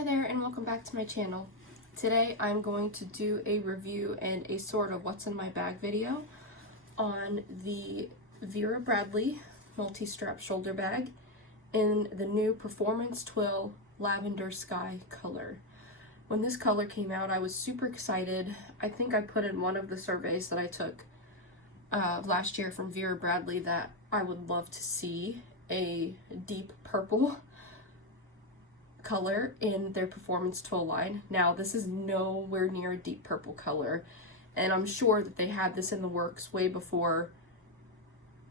Hi there and welcome back to my channel. Today I'm going to do a review and a sort of what's in my bag video on the Vera Bradley multi-strap shoulder bag in the new Performance Twill Lavender Sky color. When this color came out, I was super excited. I think I put in one of the surveys that I took last year from Vera Bradley that I would love to see a deep purple color in their Performance Twill line. Now, this is nowhere near a deep purple color, and I'm sure that they had this in the works way before,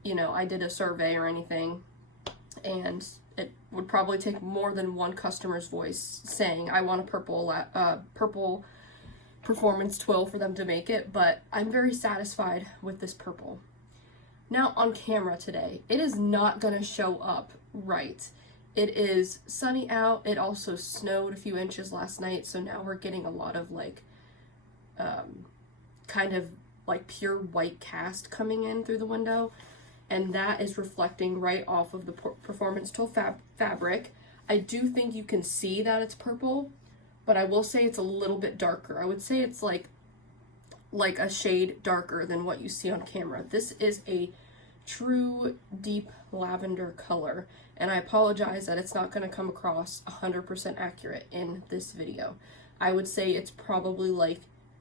you know, I did a survey or anything, and it would probably take more than one customer's voice saying, I want a purple Performance Twill for them to make it, but I'm very satisfied with this purple. Now, on camera today, it is not going to show up right. It is sunny out. It also snowed a few inches last night, so now we're getting a lot of like kind of like pure white cast coming in through the window, and that is reflecting right off of the Performance Twill fabric. I do think you can see that it's purple, but I will say it's a little bit darker. I would say it's like a shade darker than what you see on camera. This is a true deep lavender color, and I apologize that it's not going to come across 100% accurate in this video. I would say it's probably like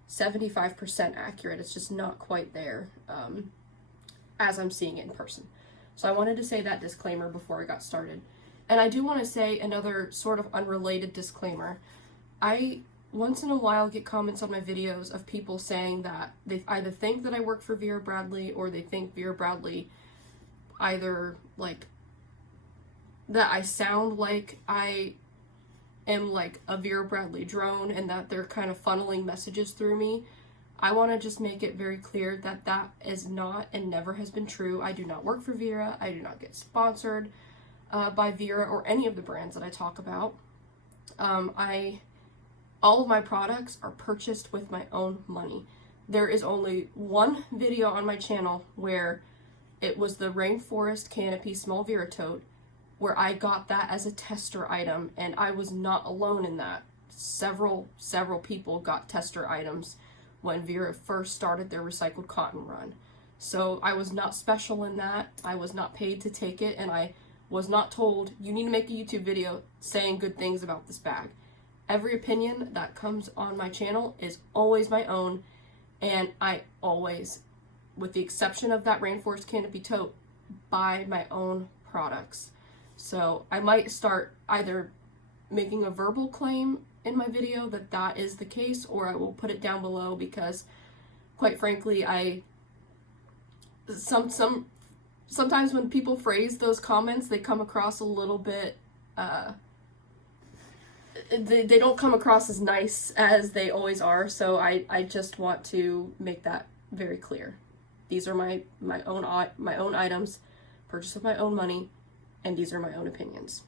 75% accurate. It's just not quite there as I'm seeing it in person. So I wanted to say that disclaimer before I got started. And I do want to say another sort of unrelated disclaimer. I once in a while get comments on my videos of people saying that they either think that I work for Vera Bradley, or they think Vera Bradley either like that I sound like I am like a Vera Bradley drone and that they're kind of funneling messages through me. I want to just make it very clear that that is not and never has been true. I do not work for Vera. I do not get sponsored by Vera or any of the brands that I talk about. All of my products are purchased with my own money. There is only one video on my channel where it was the Rainforest Canopy Small Vera Tote, where I got that as a tester item, and I was not alone in that. Several people got tester items when Vera first started their recycled cotton run. So I was not special in that. I was not paid to take it, and I was not told, you need to make a YouTube video saying good things about this bag. Every opinion that comes on my channel is always my own, and I always, with the exception of that Rainforest Canopy Tote, buy my own products. So I might start either making a verbal claim in my video that that is the case, or I will put it down below, because quite frankly, sometimes when people phrase those comments, they come across a little bit they don't come across as nice as they always are. So I just want to make that very clear. These are my own items, purchased with my own money, and these are my own opinions.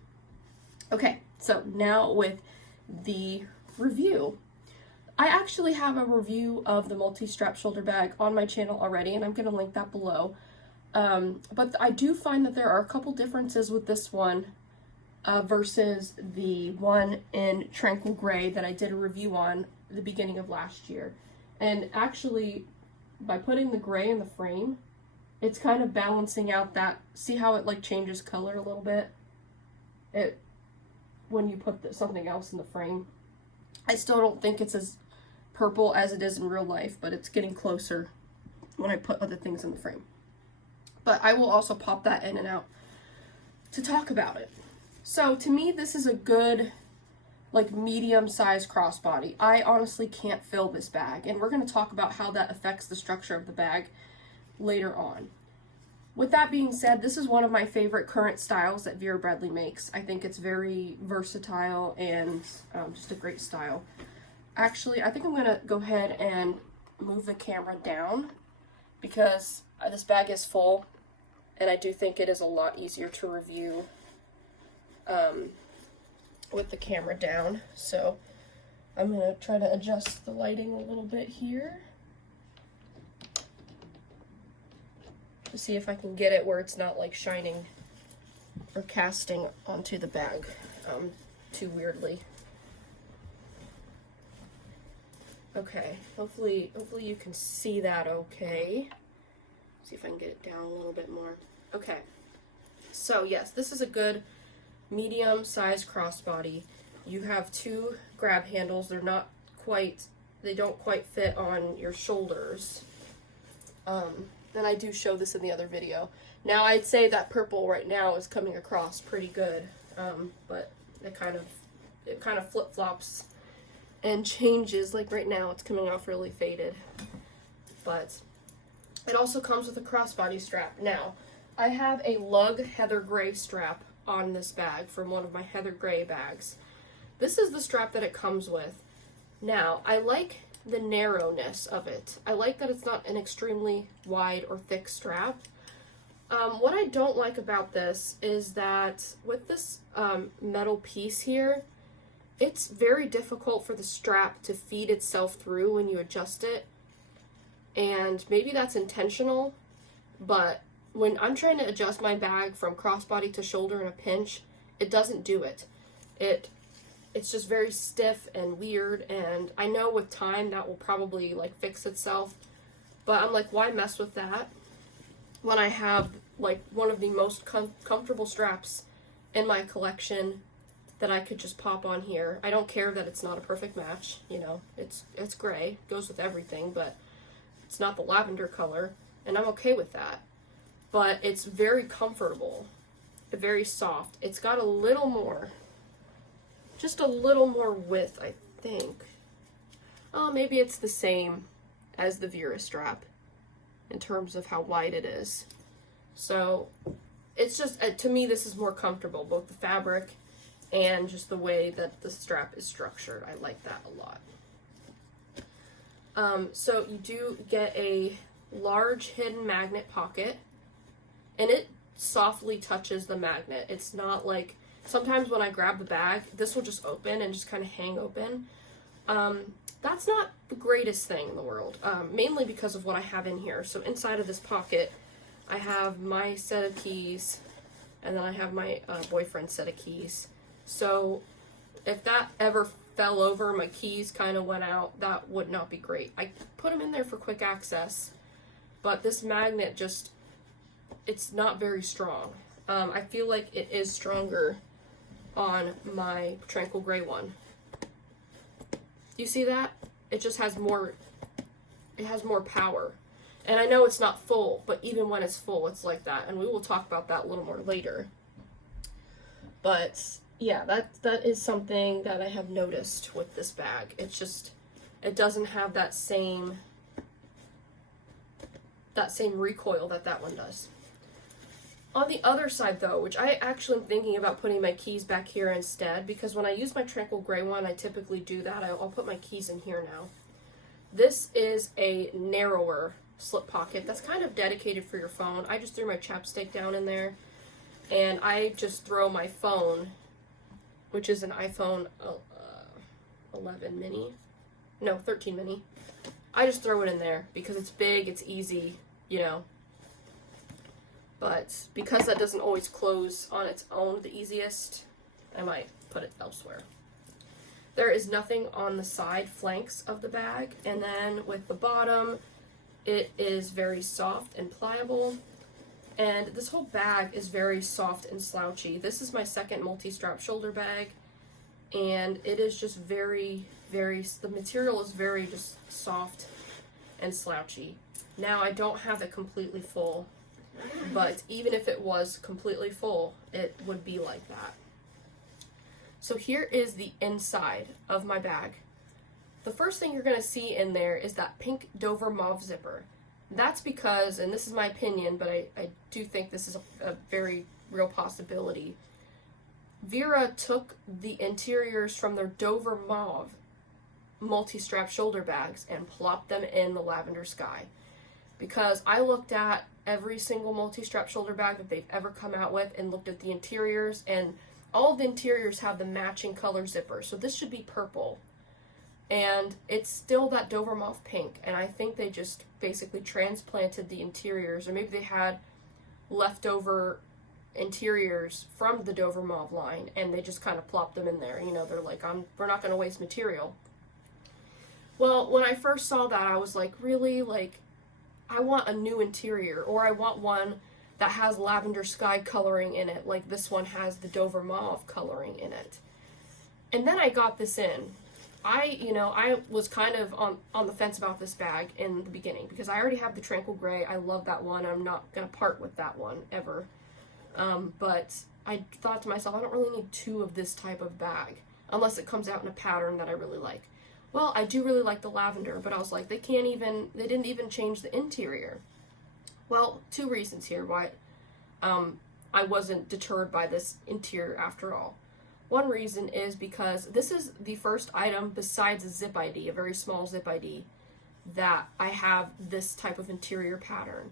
Okay, so now with the review. I actually have a review of the multi-strap shoulder bag on my channel already, and I'm going to link that below. But I do find that there are a couple differences with this one versus the one in Tranquil Gray that I did a review on at the beginning of last year. And actually, by putting the gray in the frame, it's kind of balancing out that, see how it like changes color a little bit? When you put something else in the frame. I still don't think it's as purple as it is in real life, but it's getting closer when I put other things in the frame. But I will also pop that in and out to talk about it. So to me, this is a good, like, medium-sized crossbody. I honestly can't fill this bag, and we're going to talk about how that affects the structure of the bag later on. With that being said, this is one of my favorite current styles that Vera Bradley makes. I think it's very versatile and just a great style. Actually, I think I'm going to go ahead and move the camera down, because this bag is full, and I do think it is a lot easier to review with the camera down. So I'm going to try to adjust the lighting a little bit here to see if I can get it where it's not like shining or casting onto the bag too weirdly. Okay, hopefully you can see that okay. See if I can get it down a little bit more. Okay, so yes, this is a good medium-sized crossbody. You have two grab handles. They don't quite fit on your shoulders. And I do show this in the other video. Now I'd say that purple right now is coming across pretty good, but it kind of flip-flops and changes. Like right now it's coming off really faded, but it also comes with a crossbody strap. Now I have a lug heather gray strap on this bag from one of my heather gray bags. This is the strap that it comes with. Now I like the narrowness of it. I like that it's not an extremely wide or thick strap. What I don't like about this is that with this metal piece here, it's very difficult for the strap to feed itself through when you adjust it. And maybe that's intentional, but when I'm trying to adjust my bag from crossbody to shoulder in a pinch, it doesn't do it. It's just very stiff and weird, and I know with time that will probably like fix itself, but I'm like, why mess with that when I have like one of the most comfortable straps in my collection that I could just pop on here. I don't care that it's not a perfect match, you know, it's gray, goes with everything, but it's not the lavender color, and I'm okay with that. But it's very comfortable, very soft. It's got a little more, just a little more width, I think. Oh, maybe it's the same as the Vera strap in terms of how wide it is. So it's just, to me, this is more comfortable, both the fabric and just the way that the strap is structured. I like that a lot. So you do get a large hidden magnet pocket, and it softly touches the magnet. It's not like, sometimes when I grab the bag, this will just open and just kind of hang open. That's not the greatest thing in the world, mainly because of what I have in here. So inside of this pocket, I have my set of keys, and then I have my boyfriend's set of keys. So if that ever fell over, my keys kind of went out, that would not be great. I put them in there for quick access, but this magnet just, it's not very strong. I feel like it is stronger on my Tranquil Gray one. You see that? It just has more, it has more power. And I know it's not full, but even when it's full, it's like that. And we will talk about that a little more later. But yeah, that is something that I have noticed with this bag. It's just, it doesn't have that same recoil that one does. On the other side though, which I actually am thinking about putting my keys back here instead, because when I use my Tranquil Gray one, I typically do that. I'll put my keys in here now. This is a narrower slip pocket that's kind of dedicated for your phone. I just threw my chapstick down in there, and I just throw my phone, which is an iPhone 11 mini, no, 13 mini. I just throw it in there because it's big, it's easy, you know. But because that doesn't always close on its own the easiest, I might put it elsewhere. There is nothing on the side flanks of the bag, and then with the bottom, it is very soft and pliable, and this whole bag is very soft and slouchy. This is my second multi-strap shoulder bag, and it is just very, the material is very just soft and slouchy. Now I don't have it completely full, but even if it was completely full, it would be like that. So here is the inside of my bag. The first thing you're going to see in there is that pink Dover mauve zipper. That's because, and this is my opinion, but I do think this is a very real possibility, Vera took the interiors from their Dover mauve multi-strap shoulder bags and plopped them in the lavender sky. Because I looked at every single multi-strap shoulder bag that they've ever come out with and looked at the interiors, and all of the interiors have the matching color zipper. So this should be purple. And it's still that Dover mauve pink, and I think they just basically transplanted the interiors, or maybe they had leftover interiors from the Dover mauve line, and they just kind of plopped them in there. You know, they're like, we're not going to waste material. Well, when I first saw that, I was like, really? Like, I want a new interior, or I want one that has lavender sky coloring in it, like this one has the Dover mauve coloring in it. And then I got this in. I was kind of on the fence about this bag in the beginning because I already have the Tranquil Gray. I love that one. I'm not going to part with that one ever. But I thought to myself, I don't really need two of this type of bag unless it comes out in a pattern that I really like. Well, I do really like the lavender, but I was like, they didn't even change the interior. Well, two reasons here why I wasn't deterred by this interior after all. One reason is because this is the first item besides a zip ID, a very small zip ID, that I have this type of interior pattern.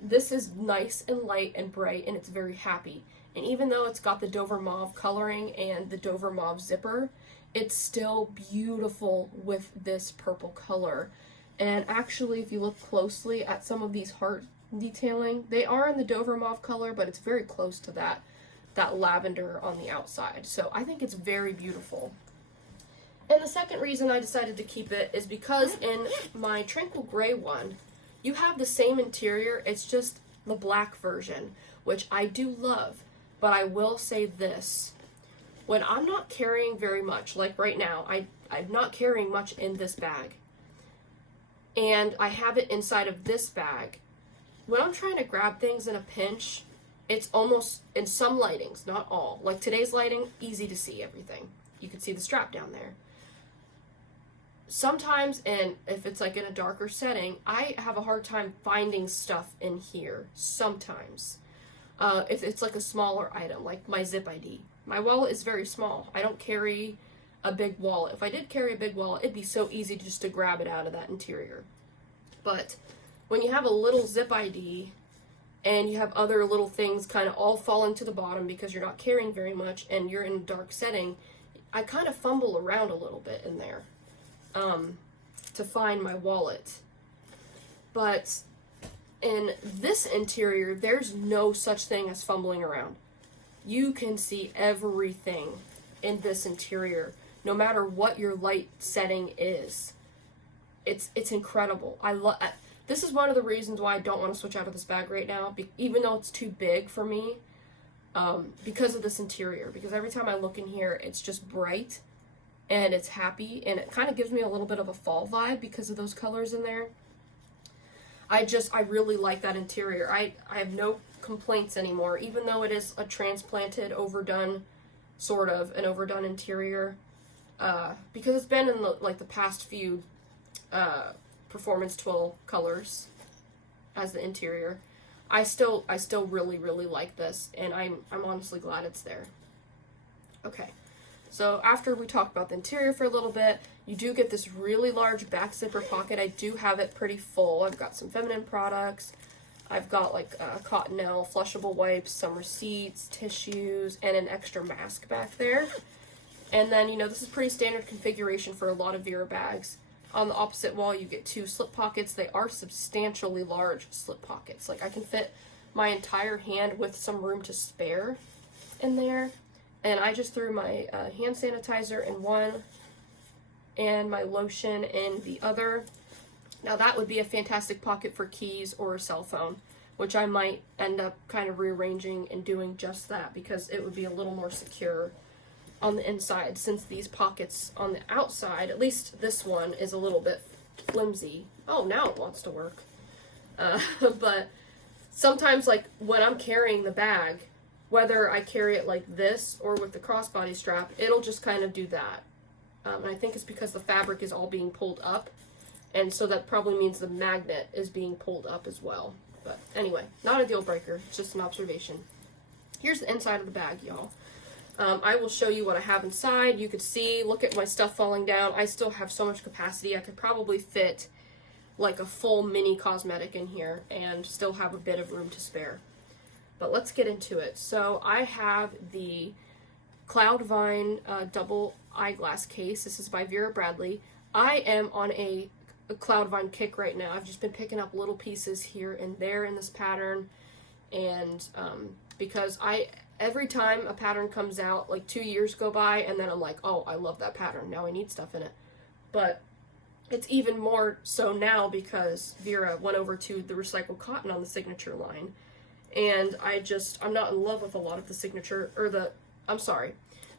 This is nice and light and bright, and it's very happy. And even though it's got the Dover mauve coloring and the Dover mauve zipper, it's still beautiful with this purple color. And actually, if you look closely at some of these heart detailing, they are in the Dover mauve color, but it's very close to that lavender on the outside. So I think it's very beautiful. And the second reason I decided to keep it is because in my Tranquil Gray one, you have the same interior, it's just the black version, which I do love. But I will say this, when I'm not carrying very much, like right now, I'm not carrying much in this bag, and I have it inside of this bag, when I'm trying to grab things in a pinch, it's almost, in some lightings, not all, like today's lighting, easy to see everything. You can see the strap down there. Sometimes, and if it's like in a darker setting, I have a hard time finding stuff in here, sometimes. If it's like a smaller item, like my zip ID. My wallet is very small. I don't carry a big wallet. If I did carry a big wallet, it'd be so easy just to grab it out of that interior. But when you have a little zip ID, and you have other little things kind of all falling to the bottom because you're not carrying very much and you're in a dark setting, I kind of fumble around a little bit in there to find my wallet. But in this interior, there's no such thing as fumbling around. You can see everything in this interior, no matter what your light setting is. It's incredible. This is one of the reasons why I don't want to switch out of this bag right now, even though it's too big for me, because of this interior. Because every time I look in here, it's just bright, and it's happy, and it kind of gives me a little bit of a fall vibe because of those colors in there. I really like that interior. I have no complaints anymore, even though it is a transplanted, overdone, sort of an overdone interior, because it's been in the past few Performance Twill colors as the interior. I still really, really like this, and I'm honestly glad it's there. Okay, so after we talked about the interior for a little bit, you do get this really large back zipper pocket. I do have it pretty full. I've got some feminine products. I've got like Cottonelle, flushable wipes, some receipts, tissues, and an extra mask back there. And then, this is pretty standard configuration for a lot of Vera bags. On the opposite wall, you get two slip pockets. They are substantially large slip pockets. Like, I can fit my entire hand with some room to spare in there. And I just threw my hand sanitizer in one and my lotion in the other. Now, that would be a fantastic pocket for keys or a cell phone, which I might end up kind of rearranging and doing just that because it would be a little more secure on the inside, since these pockets on the outside, at least this one, is a little bit flimsy. Oh, now it wants to work. But sometimes, like, when I'm carrying the bag, whether I carry it like this or with the crossbody strap, it'll just kind of do that. And I think it's because the fabric is all being pulled up, and so that probably means the magnet is being pulled up as well. But anyway, not a deal breaker, it's just an observation. Here's the inside of the bag, y'all. I will show you what I have inside. You could see, look at my stuff falling down. I still have so much capacity. I could probably fit like a full mini cosmetic in here and still have a bit of room to spare. But let's get into it. So I have the Cloudvine double eyeglass case. This is by Vera Bradley. I am on a Cloudvine kick right now. I've just been picking up little pieces here and there in this pattern. And because every time a pattern comes out, like 2 years go by, and then I'm like, oh, I love that pattern. Now I need stuff in it. But It's even more so now because Vera went over to the recycled cotton on the Signature line. And I'm not in love with a lot of the Signature,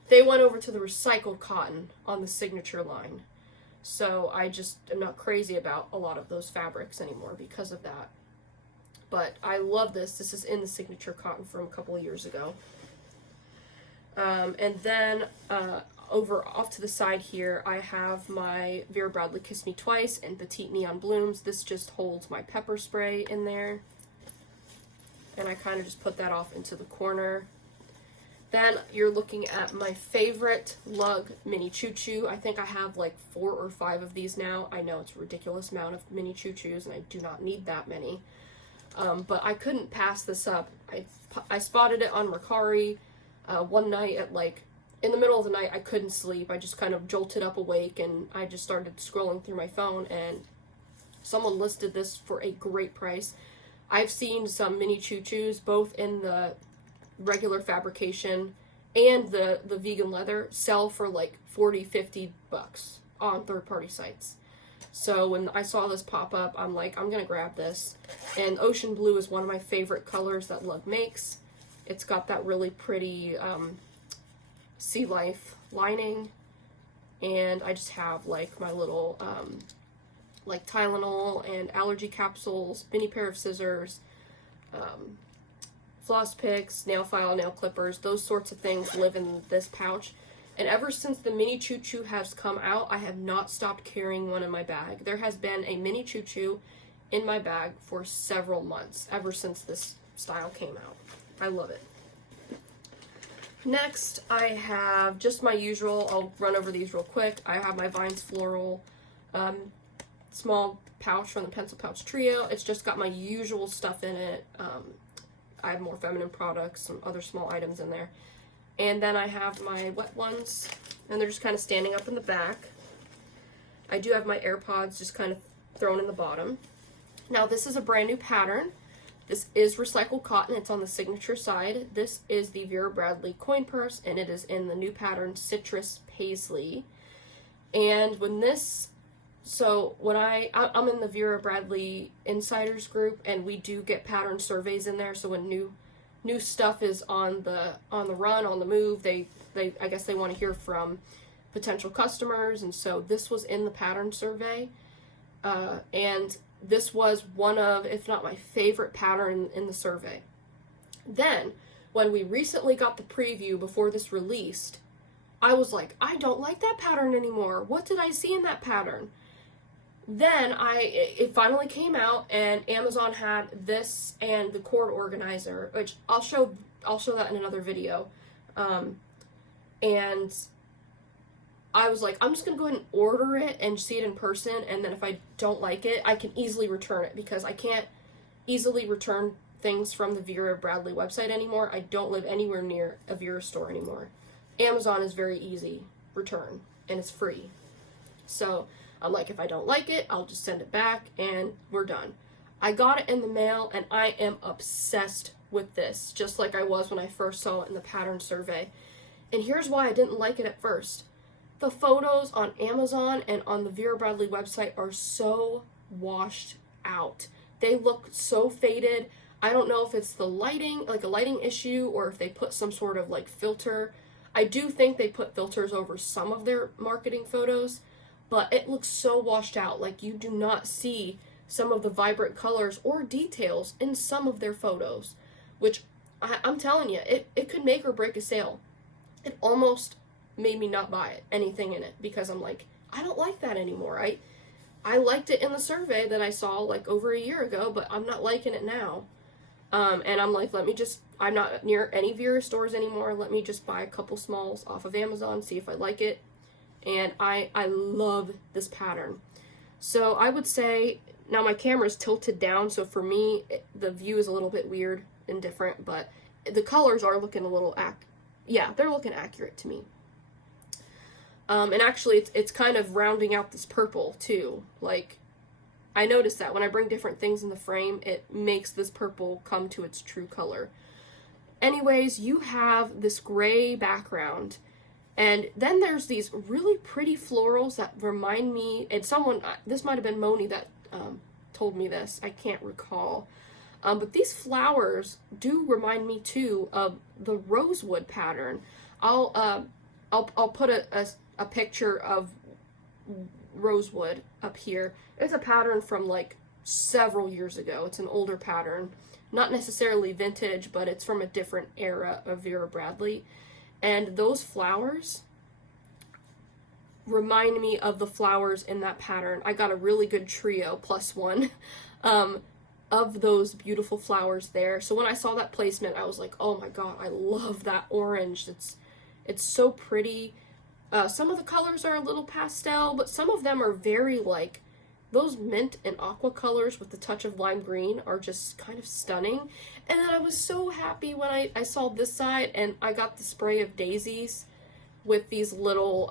they went over to the recycled cotton on the Signature line. So I just am not crazy about a lot of those fabrics anymore because of that. But I love this. This is in the Signature cotton from a couple of years ago. And then over off to the side here, I have my Vera Bradley Kiss Me Twice and Petite Neon Blooms. This just holds my pepper spray in there. And I kind of just put that off into the corner. Then you're looking at my favorite lug mini Choo Choo. I think I have like 4 or 5 of these now. I know it's a ridiculous amount of mini Choo Choos, and I do not need that many. But I couldn't pass this up. I spotted it on Mercari one night at in the middle of the night. I couldn't sleep. I just kind of jolted up awake, and I just started scrolling through my phone, and someone listed this for a great price. I've seen some mini Choo Choos, both in the regular fabrication and the vegan leather, sell for like $40-50 on third-party sites. So when I saw this pop up, I'm like, I'm gonna grab this. And ocean blue is one of my favorite colors that Lug makes. It's got that really pretty sea life lining, and I just have like my little like Tylenol and allergy capsules, mini pair of scissors, floss picks, nail file, nail clippers, those sorts of things live in this pouch. And ever since the mini Choo Choo has come out, I have not stopped carrying one in my bag. There has been a mini Choo Choo in my bag for several months, ever since this style came out. I love it. Next, I have just my usual, I'll run over these real quick. I have my Vines Floral small pouch from the Pencil Pouch Trio. It's just got my usual stuff in it. I have more feminine products, some other small items in there. And then I have my wet ones, and they're just kind of standing up in the back. I do have my AirPods just kind of thrown in the bottom. Now, this is a brand new pattern. This is recycled cotton. It's on the Signature side. This is the Vera Bradley coin purse, and it is in the new pattern Citrus Paisley. And when I'm in the Vera Bradley Insiders group, and we do get pattern surveys in there. So when new stuff is on the run, on the move, I guess they want to hear from potential customers, and so this was in the pattern survey, and this was one of, if not my favorite pattern in the survey. Then, when we recently got the preview before this released, I was like, I don't like that pattern anymore. What did I see in that pattern? Then it finally came out, and Amazon had this and the cord organizer, which I'll show that in another video. And I was like, I'm just gonna go ahead and order it and see it in person, and then if I don't like it, I can easily return it, because I can't easily return things from the Vera Bradley website anymore. I don't live anywhere near a Vera store anymore. Amazon is very easy return, and it's free. So I'm like, if I don't like it, I'll just send it back, and we're done. I got it in the mail, and I am obsessed with this, just like I was when I first saw it in the pattern survey. And here's why I didn't like it at first. The photos on Amazon and on the Vera Bradley website are so washed out. They look so faded. I don't know if it's the lighting, like a lighting issue, or if they put some sort of like filter. I do think they put filters over some of their marketing photos, but it looks so washed out. Like, you do not see some of the vibrant colors or details in some of their photos, which I'm telling you, it could make or break a sale. It almost made me not buy anything in it, because I'm like, I don't like that anymore. I liked it in the survey that I saw like over a year ago, but I'm not liking it now. And I'm like, I'm not near any Vera stores anymore. Let me just buy a couple smalls off of Amazon, see if I like it. And I love this pattern. So I would say, now my camera's tilted down, so for me, the view is a little bit weird and different, but the colors are looking a little, they're looking accurate to me. And actually, it's kind of rounding out this purple, too. Like, I noticed that when I bring different things in the frame, it makes this purple come to its true color. Anyways, you have this gray background, And then there's these really pretty florals that remind me, and someone, this might have been Moni that told me this, I can't recall. But these flowers do remind me too of the rosewood pattern. I'll put a picture of rosewood up here. It's a pattern from like several years ago. It's an older pattern, not necessarily vintage, but it's from a different era of Vera Bradley. And those flowers remind me of the flowers in that pattern. I got a really good trio +1 of those beautiful flowers there. So when I saw that placement, I was like, oh my god, I love that orange. It's so pretty. Some of the colors are a little pastel, but some of them are very like, those mint and aqua colors with the touch of lime green are just kind of stunning. And then I was so happy when I saw this side and I got the spray of daisies with these little,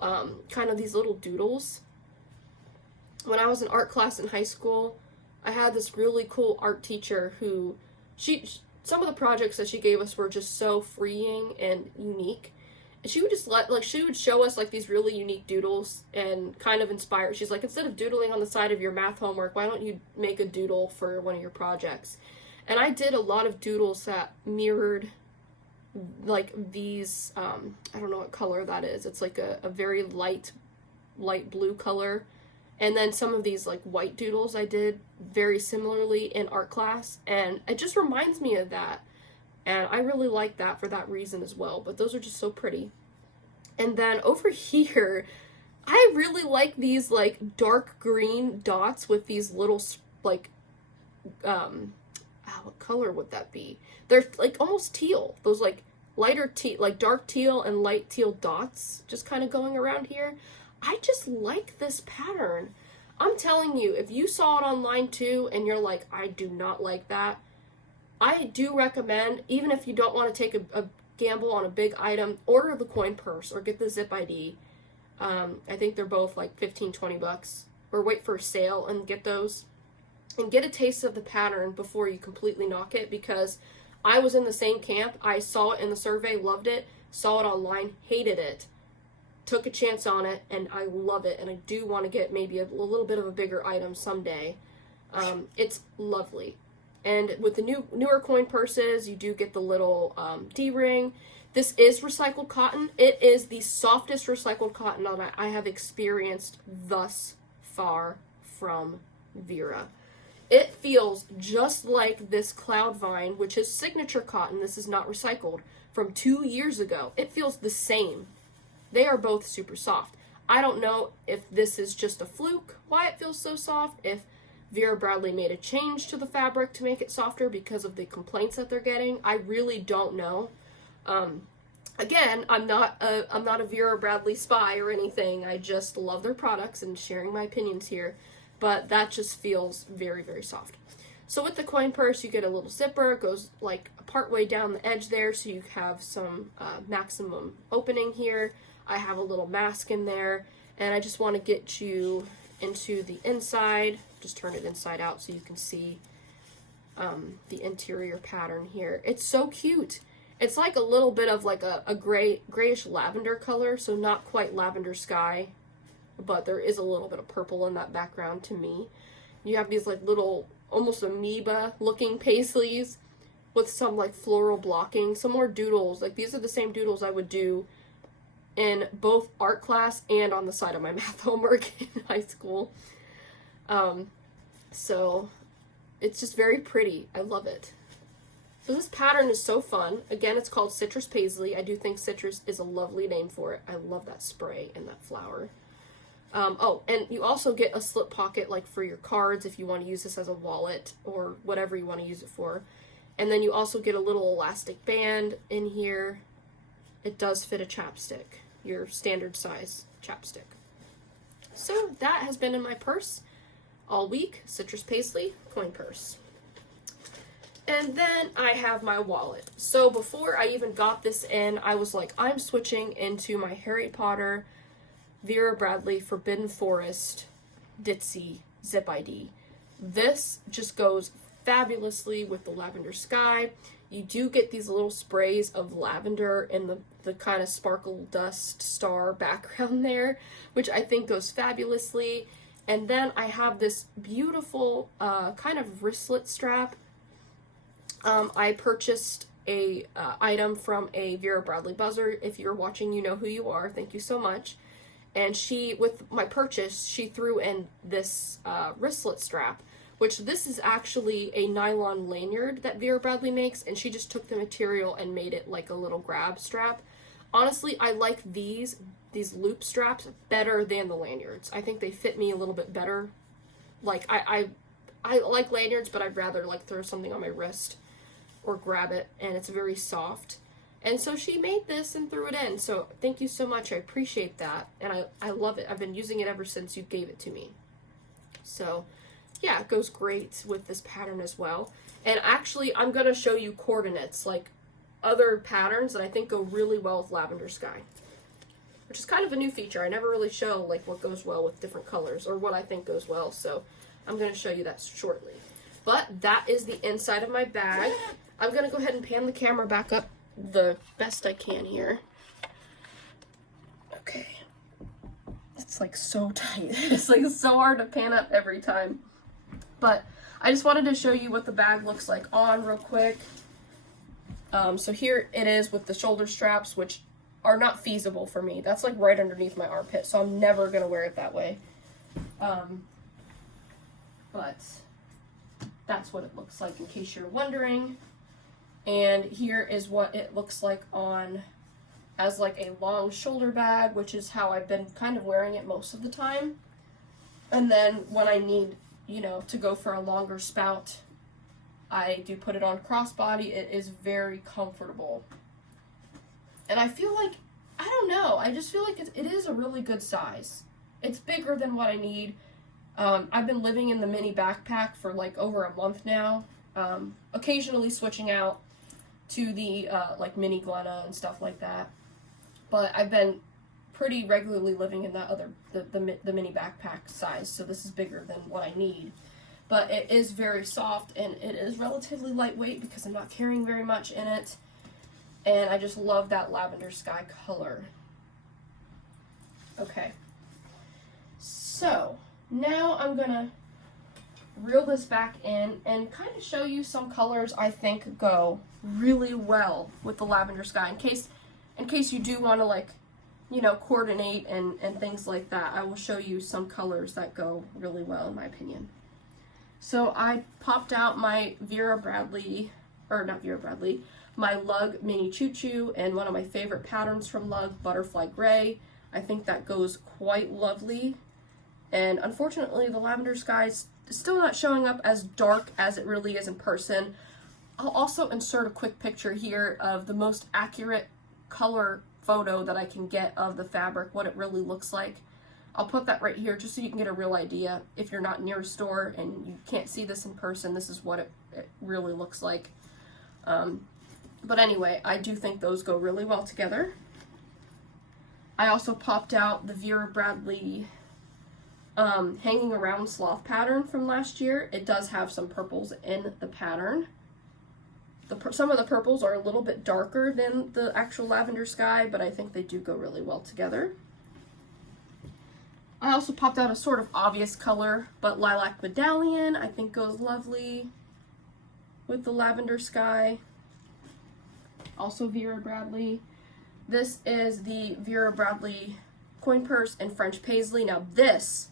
kind of these little doodles. When I was in art class in high school, I had this really cool art teacher who, some of the projects that she gave us were just so freeing and unique. And she would just she would show us like these really unique doodles and kind of inspire. She's like, instead of doodling on the side of your math homework, why don't you make a doodle for one of your projects? And I did a lot of doodles that mirrored like these, I don't know what color that is. It's like a very light blue color. And then some of these like white doodles I did very similarly in art class. And it just reminds me of that. And I really like that for that reason as well. But those are just so pretty. And then over here, I really like these like dark green dots with these little like, what color would that be? They're like almost teal. Those like lighter teal, like dark teal and light teal dots just kind of going around here. I just like this pattern. I'm telling you, if you saw it online too and you're like, I do not like that, I do recommend, even if you don't want to take a gamble on a big item, order the coin purse or get the zip ID. I think they're both like 15, 20 bucks. Or wait for a sale and get those. And get a taste of the pattern before you completely knock it, because I was in the same camp. I saw it in the survey, loved it. Saw it online, hated it. Took a chance on it, and I love it. And I do want to get maybe a little bit of a bigger item someday. It's lovely. And with the newer coin purses, you do get the little D-ring. This is recycled cotton. It is the softest recycled cotton that I have experienced thus far from Vera. It feels just like this Cloud Vine, which is signature cotton. This is not recycled, from 2 years ago. It feels the same. They are both super soft. I don't know if this is just a fluke, why it feels so soft, if Vera Bradley made a change to the fabric to make it softer because of the complaints that they're getting. I really don't know. Again, I'm not a Vera Bradley spy or anything. I just love their products and sharing my opinions here. But that just feels very, very soft. So with the coin purse, you get a little zipper. It goes like part way down the edge there, so you have some maximum opening here. I have a little mask in there, and I just want to get you into the inside. Just turn it inside out so you can see the interior pattern here. It's so cute. It's like a little bit of like a grayish lavender color, so not quite lavender sky, but there is a little bit of purple in that background to me. You have these like little, almost amoeba looking paisleys with some like floral blocking, some more doodles. Like these are the same doodles I would do in both art class and on the side of my math homework in high school. So it's just very pretty. I love it. So this pattern is so fun. Again, it's called Citrus Paisley. I do think citrus is a lovely name for it. I love that spray and that flower. Oh, and you also get a slip pocket like for your cards if you want to use this as a wallet or whatever you want to use it for. And then you also get a little elastic band in here. It does fit a chapstick, your standard size chapstick. So that has been in my purse all week. Citrus Paisley coin purse. And then I have my wallet. So before I even got this in, I was like, I'm switching into my Harry Potter Vera Bradley Forbidden Forest Ditzy Zip ID. This just goes fabulously with the lavender sky. you do get these little sprays of lavender in the kind of sparkle dust star background there, which I think goes fabulously. And then I have this beautiful kind of wristlet strap. I purchased a item from a Vera Bradley buzzer. If you're watching, you know who you are. Thank you so much. And she, with my purchase, she threw in this wristlet strap, which this is actually a nylon lanyard that Vera Bradley makes, and she just took the material and made it like a little grab strap. Honestly, I like these loop straps better than the lanyards. I think they fit me a little bit better. Like, I like lanyards, but I'd rather like throw something on my wrist or grab it, and it's very soft. And so she made this and threw it in. So thank you so much. I appreciate that. And I love it. I've been using it ever since you gave it to me. So yeah, it goes great with this pattern as well. And actually, I'm going to show you coordinates, like other patterns that I think go really well with Lavender Sky, which is kind of a new feature. I never really show like what goes well with different colors or what I think goes well. So I'm going to show you that shortly. But that is the inside of my bag. I'm going to go ahead and pan the camera back up the best I can here. Okay. It's like so tight. It's like so hard to pan up every time. But I just wanted to show you what the bag looks like on real quick. So here it is with the shoulder straps, which are not feasible for me. That's like right underneath my armpit, so I'm never going to wear it that way. But that's what it looks like in case you're wondering. And here is what it looks like on as like a long shoulder bag, which is how I've been kind of wearing it most of the time. And then when I need, you know, to go for a longer spout, I do put it on crossbody. It is very comfortable. And I feel like, I don't know, I just feel like it is a really good size. It's bigger than what I need. I've been living in the mini backpack for like over a month now, occasionally switching out to the like mini Glenna and stuff like that. But I've been pretty regularly living in that other, the mini backpack size, so this is bigger than what I need. But it is very soft, and it is relatively lightweight because I'm not carrying very much in it. And I just love that Lavender Sky color. Okay. So, now I'm gonna reel this back in and kind of show you some colors I think go really well with the Lavender Sky. In case you do want to, like, you know, coordinate and things like that, I will show you some colors that go really well in my opinion. So I popped out my my Lug Mini Choo Choo, and one of my favorite patterns from Lug, Butterfly Gray. I think that goes quite lovely. And unfortunately, the Lavender Sky is still not showing up as dark as it really is in person. I'll also insert a quick picture here of the most accurate color photo that I can get of the fabric, what it really looks like. I'll put that right here just so you can get a real idea. If you're not near a store and you can't see this in person, this is what it really looks like. But anyway, I do think those go really well together. I also popped out the Vera Bradley hanging around sloth pattern from last year. It does have some purples in the pattern. Some of the purples are a little bit darker than the actual Lavender Sky, but I think they do go really well together. I also popped out a sort of obvious color, but Lilac Medallion I think goes lovely with the Lavender Sky. Also Vera Bradley. This is the Vera Bradley coin purse in French paisley. Now this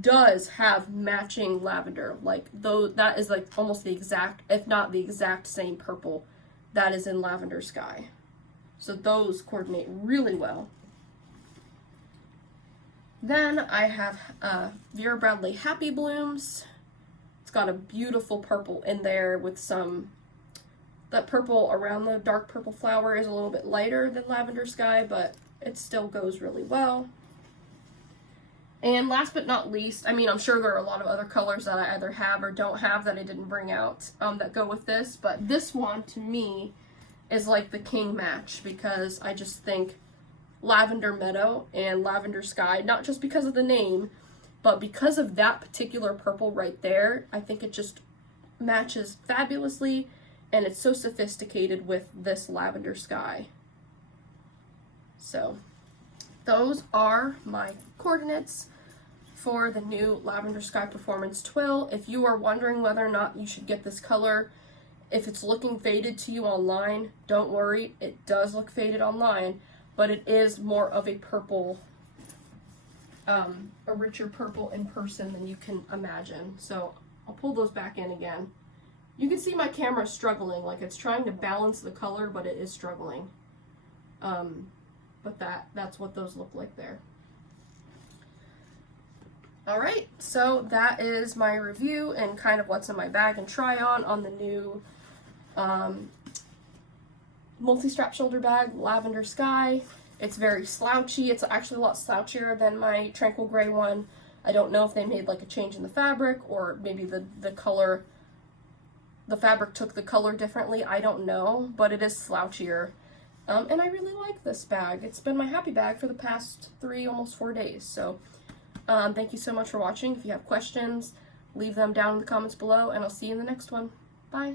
does have matching lavender, like though that is like almost the exact, if not the exact same purple that is in Lavender Sky. So those coordinate really well. Then I have Vera Bradley Happy Blooms. It's got a beautiful purple in there with some, that purple around the dark purple flower is a little bit lighter than Lavender Sky, but it still goes really well. And last but not least, I mean, I'm sure there are a lot of other colors that I either have or don't have that I didn't bring out that go with this, but this one to me is like the king match because I just think Lavender Meadow and Lavender Sky, not just because of the name, but because of that particular purple right there, I think it just matches fabulously. and it's so sophisticated with this lavender sky. So those are my coordinates for the new Lavender Sky Performance Twill. If you are wondering whether or not you should get this color, if it's looking faded to you online, don't worry, it does look faded online, but it is more of a purple, a richer purple in person than you can imagine. So I'll pull those back in again. You can see my camera struggling, like it's trying to balance the color, but it is struggling. But that's what those look like there. Alright, so that is my review and kind of what's in my bag and try on the new multi-strap shoulder bag, Lavender Sky. It's very slouchy. It's actually a lot slouchier than my Tranquil Gray one. I don't know if they made like a change in the fabric, or maybe the color, the fabric took the color differently. I don't know, but it is slouchier. And I really like this bag. It's been my happy bag for the past 3, almost 4 days. So thank you so much for watching. If you have questions, leave them down in the comments below, and I'll see you in the next one. Bye.